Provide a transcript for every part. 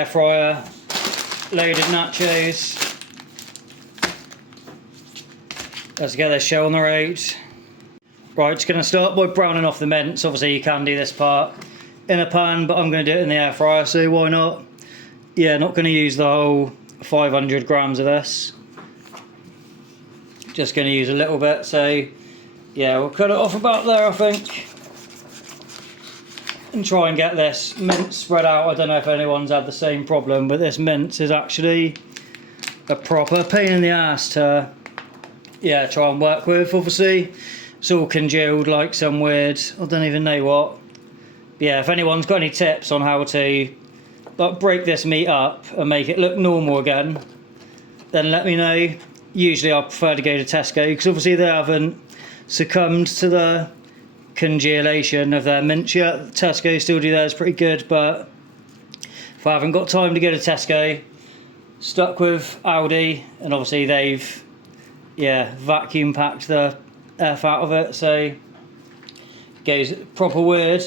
air fryer loaded nachos. Let's get this show on the road. Right, just going to start by browning off the mince. Obviously you can do this part in a pan, but I'm going to do it in the air fryer, so why not? Yeah, not going to use the whole 500 grams of this. Just going to use a little bit, so yeah, we'll cut it off about there, I think. And try and get this mince spread out. I don't know if anyone's had the same problem, but this mince is actually a proper pain in the ass to, yeah, try and work with. Obviously, it's all congealed like some weird, I don't even know what. But yeah, if anyone's got any tips on how to like break this meat up and make it look normal again, then let me know. Usually I prefer to go to Tesco, because obviously they haven't succumbed to the congelation of their mince yet. Tesco still do theirs pretty good, but if I haven't got time to go to Tesco, stuck with Aldi, and obviously they've, yeah, vacuum packed the F out of it, so it goes proper weird.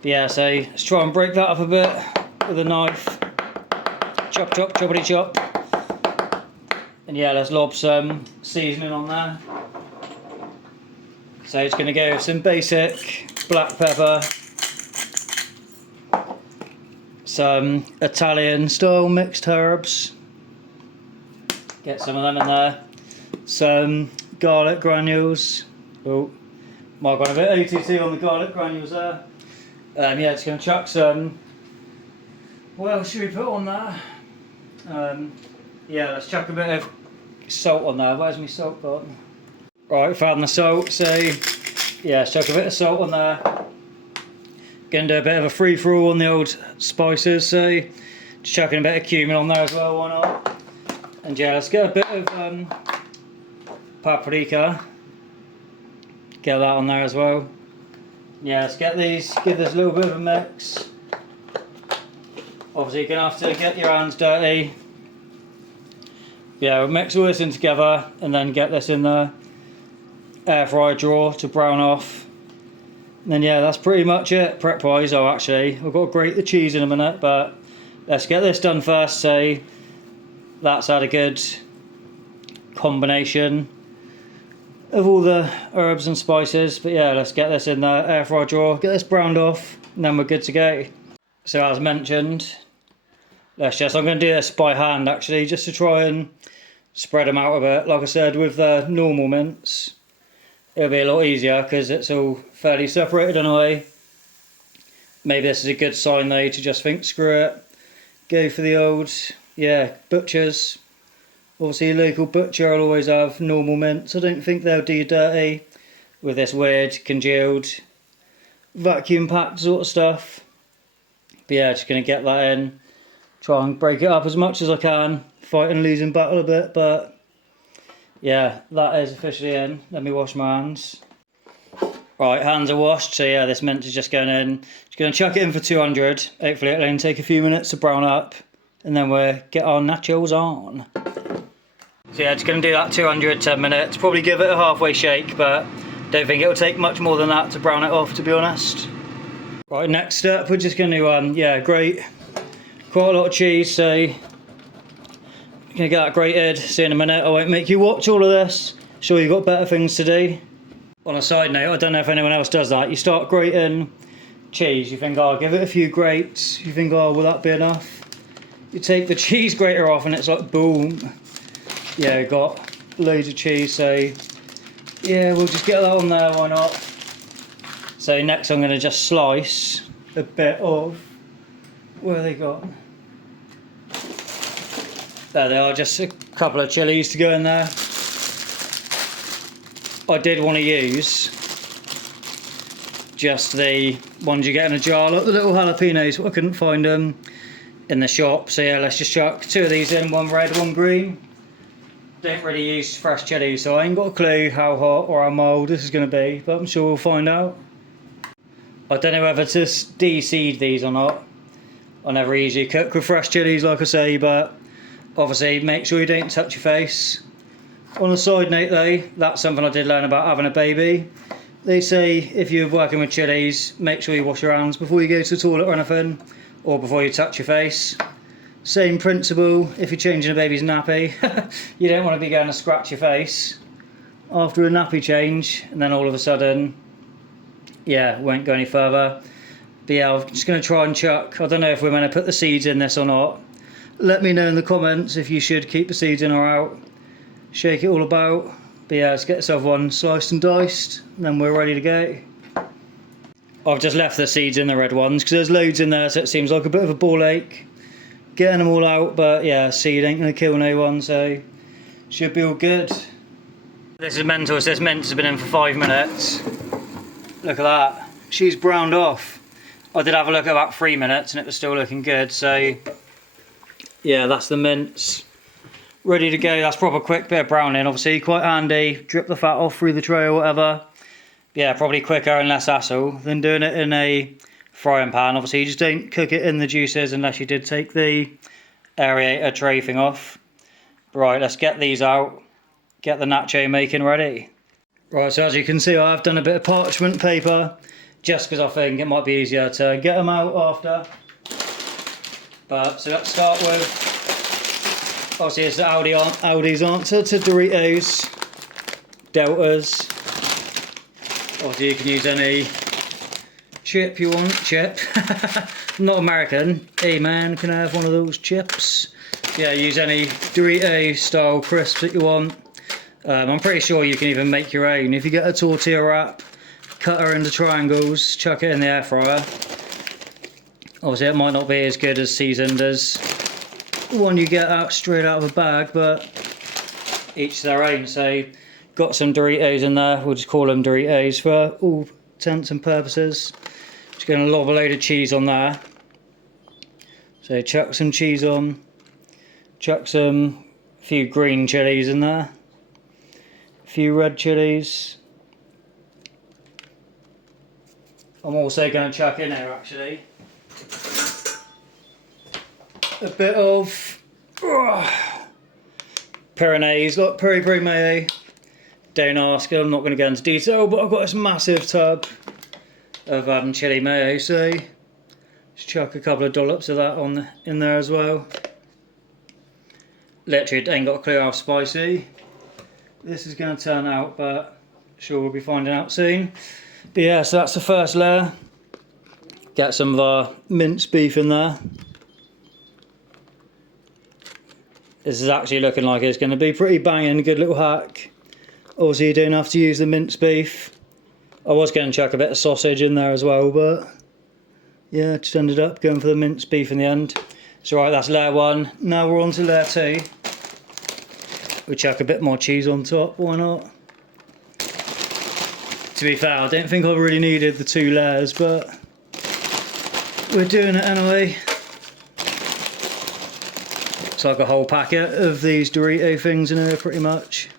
But yeah, so let's try and break that up a bit with a knife. Chop, chop, choppity chop. And yeah, let's lob some seasoning on there. So it's going to go with some basic black pepper, some Italian style mixed herbs, get some of them in there, some garlic granules. Oh, might have gone a bit OTT on the garlic granules there. Yeah, it's going to chuck some, what else should we put on there? Yeah, let's chuck a bit of salt on there. Where's my salt gone? Right, found the salt, so yeah, let's chuck a bit of salt on there. Gonna do a bit of a free-for-all on the old spices, so just chucking a bit of cumin on there as well, why not? And yeah, let's get a bit of paprika. Get that on there as well. Yeah, let's get these, give this a little bit of a mix. Obviously you're gonna have to get your hands dirty. Yeah, we'll mix all this in together and then get this in the air fryer drawer to brown off. And then yeah, that's pretty much it prep wise. Oh, actually I've got to grate the cheese in a minute, but let's get this done first. So that's had a good combination of all the herbs and spices. But yeah, let's get this in the air fryer drawer, get this browned off, and then we're good to go. So as mentioned, I'm going to do this by hand actually, just to try and spread them out a bit. Like I said, with the normal mince it'll be a lot easier because it's all fairly separated in a way. Maybe this is a good sign though to just think screw it, go for the old, yeah, butchers. Obviously a local butcher will always have normal mince. I don't think they'll do you dirty with this weird congealed vacuum packed sort of stuff. But yeah, just going to get that in, try and break it up as much as I can, fighting losing battle a bit, but yeah, that is officially in. Let me wash my hands. Right, hands are washed, so yeah, this mince is just going in. Just going to chuck it in for 200. Hopefully it'll only take a few minutes to brown up, and then we'll get our nachos on. So yeah, just going to do that 200, 10 minutes. Probably give it a halfway shake, but don't think it'll take much more than that to brown it off, to be honest. Right, next step, we're just going to, yeah, grate quite a lot of cheese, so gonna get that grated. See you in a minute. I won't make you watch all of this. Sure, you've got better things to do. On a side note, I don't know if anyone else does that. You start grating cheese, you think, oh, I'll give it a few grates. You think, oh, will that be enough? You take the cheese grater off and it's like boom. Yeah, got loads of cheese, so yeah, we'll just get that on there, why not? So next I'm gonna just slice a bit of, where have they gone? There they are, just a couple of chilies to go in there. I did want to use just the ones you get in a jar, like the little jalapenos, but I couldn't find them in the shop. So yeah, let's just chuck two of these in, one red, one green. Don't really use fresh chilies, so I ain't got a clue how hot or how mild this is going to be, but I'm sure we'll find out. I don't know whether to de-seed these or not. I never usually cook with fresh chilies, like I say, but obviously make sure you don't touch your face. On a side note though, that's something I did learn about having a baby. They say if you're working with chilies, make sure you wash your hands before you go to the toilet or anything, or before you touch your face. Same principle if you're changing a baby's nappy. You don't want to be going to scratch your face after a nappy change and then all of a sudden, yeah, won't go any further. But yeah, I'm just going to try and chuck. I don't know if we're going to put the seeds in this or not. Let me know in the comments if you should keep the seeds in or out. Shake it all about. But yeah, let's get yourself one sliced and diced, and then we're ready to go. I've just left the seeds in the red ones because there's loads in there, so it seems like a bit of a ball ache getting them all out. But yeah, seed ain't going to kill no one, so should be all good. This is mental. This mint has been in for 5 minutes. Look at that. She's browned off. I did have a look at about 3 minutes and it was still looking good. So yeah, that's the mince. Ready to go. That's proper quick bit of browning. Obviously quite handy. Drip the fat off through the tray or whatever. Yeah, probably quicker and less hassle than doing it in a frying pan. Obviously you just don't cook it in the juices unless you did take the aerator tray thing off. Right, let's get these out. Get the nacho making ready. Right, so as you can see I've done a bit of parchment paper just because I think it might be easier to get them out after. But so let's start with, obviously it's the Aldi's answer to Doritos, Deltas. Obviously you can use any chip you want, chip. Not American. Hey man, can I have one of those chips? Yeah, use any Dorito style crisps that you want. I'm pretty sure you can even make your own. If you get a tortilla wrap, cut her into triangles, chuck it in the air fryer. Obviously it might not be as good as seasoned as the one you get out straight out of a bag, but each their own. So got some Doritos in there, we'll just call them Doritos for all intents and purposes. Just going to lob a load of cheese on there. So chuck some cheese on, chuck a few green chilies in there. A few red chilies. I'm also going to chuck in there actually a bit of Pyrenees, like peri peri mayo. Don't ask, I'm not going to go into detail, but I've got this massive tub of chili mayo, so just chuck a couple of dollops of that in there as well. Literally ain't got a clue how spicy this is going to turn out, but sure we'll be finding out soon. But yeah, so that's the first layer. Get some of our minced beef in there. This is actually looking like it's going to be pretty banging, good little hack. Obviously you don't have to use the minced beef. I was going to chuck a bit of sausage in there as well, but yeah, just ended up going for the minced beef in the end. So right, that's layer 1. Now we're on to layer 2. We chuck a bit more cheese on top, why not? To be fair, I don't think I really needed the 2 layers, but we're doing it anyway. It's like a whole packet of these Dorito things in here pretty much.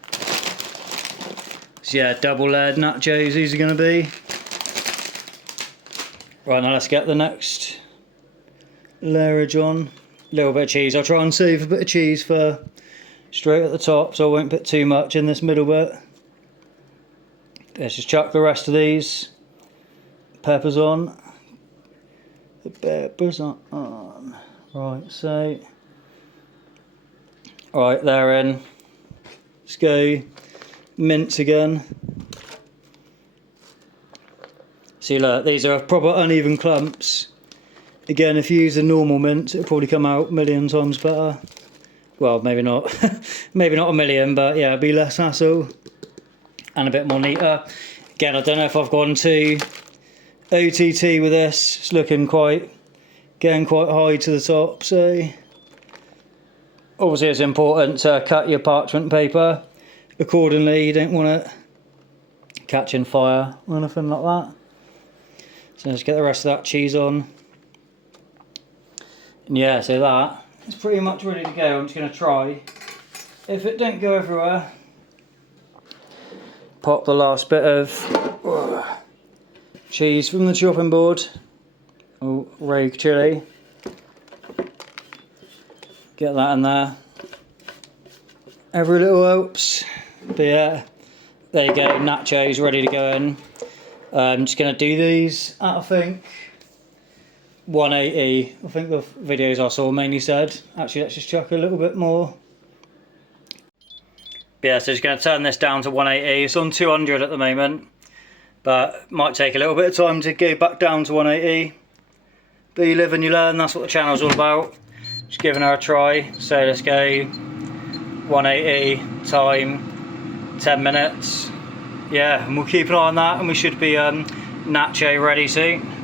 So yeah, double layered nachos these are going to be. Right, now let's get the next layerage on. A little bit of cheese. I'll try and save a bit of cheese for straight at the top, so I won't put too much in this middle bit. Let's just chuck the rest of these peppers on. The peppers on. Right, so right, they're in. Let's go mince again. See, look, these are proper uneven clumps. Again, if you use the normal mince, it'll probably come out a million times better. Well, maybe not. Maybe not a million, but yeah, it'll be less hassle and a bit more neater. Again, I don't know if I've gone to OTT with this. It's looking getting quite high to the top, so obviously it's important to cut your parchment paper accordingly. You don't want it catching fire or anything like that. So let's get the rest of that cheese on. And yeah, so that is pretty much ready to go. I'm just going to try. If it don't go everywhere, pop the last bit of cheese from the chopping board. Oh, rogue chili. Get that in there. Every little helps. But yeah, there you go, nachos ready to go in. I'm just going to do these at, I think, 180. I think the videos I saw mainly said. Actually, let's just chuck a little bit more. But yeah, so just going to turn this down to 180. It's on 200 at the moment, but might take a little bit of time to go back down to 180. But you live and you learn, that's what the channel's all about. Just giving her a try. So let's go 180 time 10 minutes. Yeah, and we'll keep an eye on that, and we should be nacho ready soon.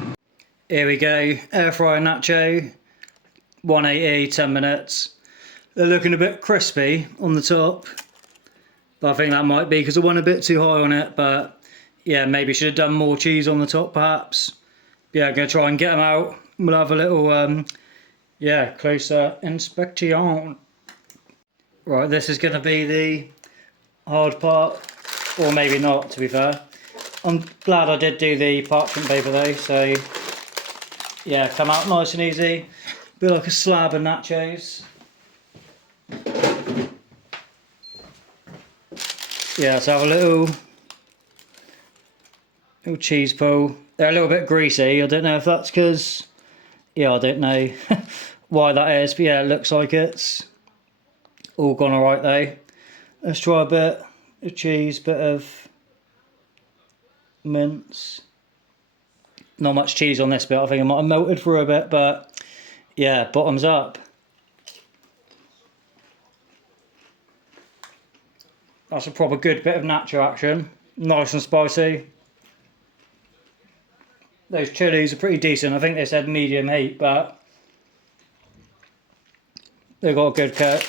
Here we go, air fryer nacho, 180, 10 minutes. They're looking a bit crispy on the top, but I think that might be because I went a bit too high on it. But yeah, maybe should have done more cheese on the top perhaps. But yeah, I'm going to try and get them out. We'll have a little, yeah, closer inspection. Right, this is going to be the hard part, or maybe not, to be fair. I'm glad I did do the parchment paper though, so yeah, come out nice and easy. Be like a slab of nachos. Yeah, let's have a little cheese pull. They're a little bit greasy. I don't know if that's because, yeah, I don't know why that is, but yeah, it looks like it's all gone alright though. Let's try a bit of cheese, bit of mince. Not much cheese on this bit. I think it might have melted through a bit, but yeah, bottoms up. That's a proper good bit of nacho action. Nice and spicy. Those chilies are pretty decent. I think they said medium heat, but they've got a good cook.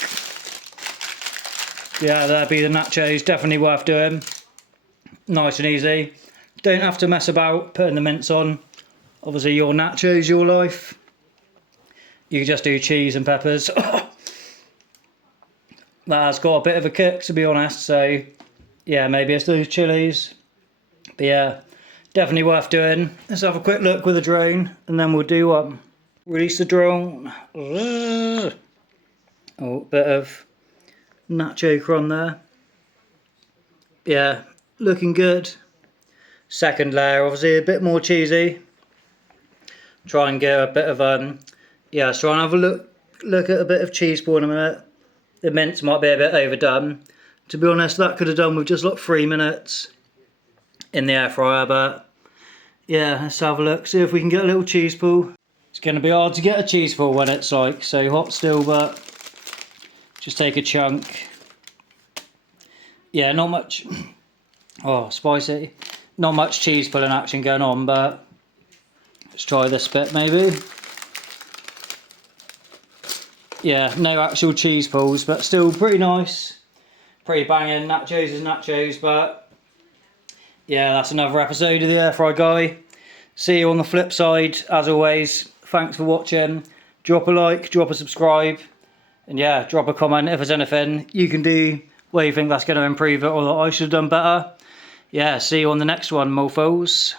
Yeah, that'd be the nachos. Definitely worth doing. Nice and easy. Don't have to mess about putting the mince on. Obviously, your nachos, your life. You can just do cheese and peppers. That has got a bit of a kick, to be honest. So, yeah, maybe it's those chilies. But yeah, definitely worth doing. Let's have a quick look with a drone, and then we'll do release the drone. Oh, bit of nacho crumb there. Yeah, looking good. Second layer, obviously a bit more cheesy. Try and get a bit of yeah, let's try and have a look at a bit of cheese ball in a minute. The mince might be a bit overdone. To be honest, that could have done with just like 3 minutes in the air fryer, but yeah, let's have a look, see if we can get a little cheese pool. It's going to be hard to get a cheese pool when it's like so hot still, but just take a chunk. Yeah, not much. Oh, spicy. Not much cheese pulling action going on, but let's try this bit maybe. Yeah, no actual cheese pulls, but still pretty nice. Pretty banging. Nachos is nachos, but yeah, that's another episode of the Air Fry Guy. See you on the flip side, as always. Thanks for watching. Drop a like, drop a subscribe, and yeah, drop a comment if there's anything you can do where you think that's going to improve it or that I should have done better. Yeah, see you on the next one, mofos.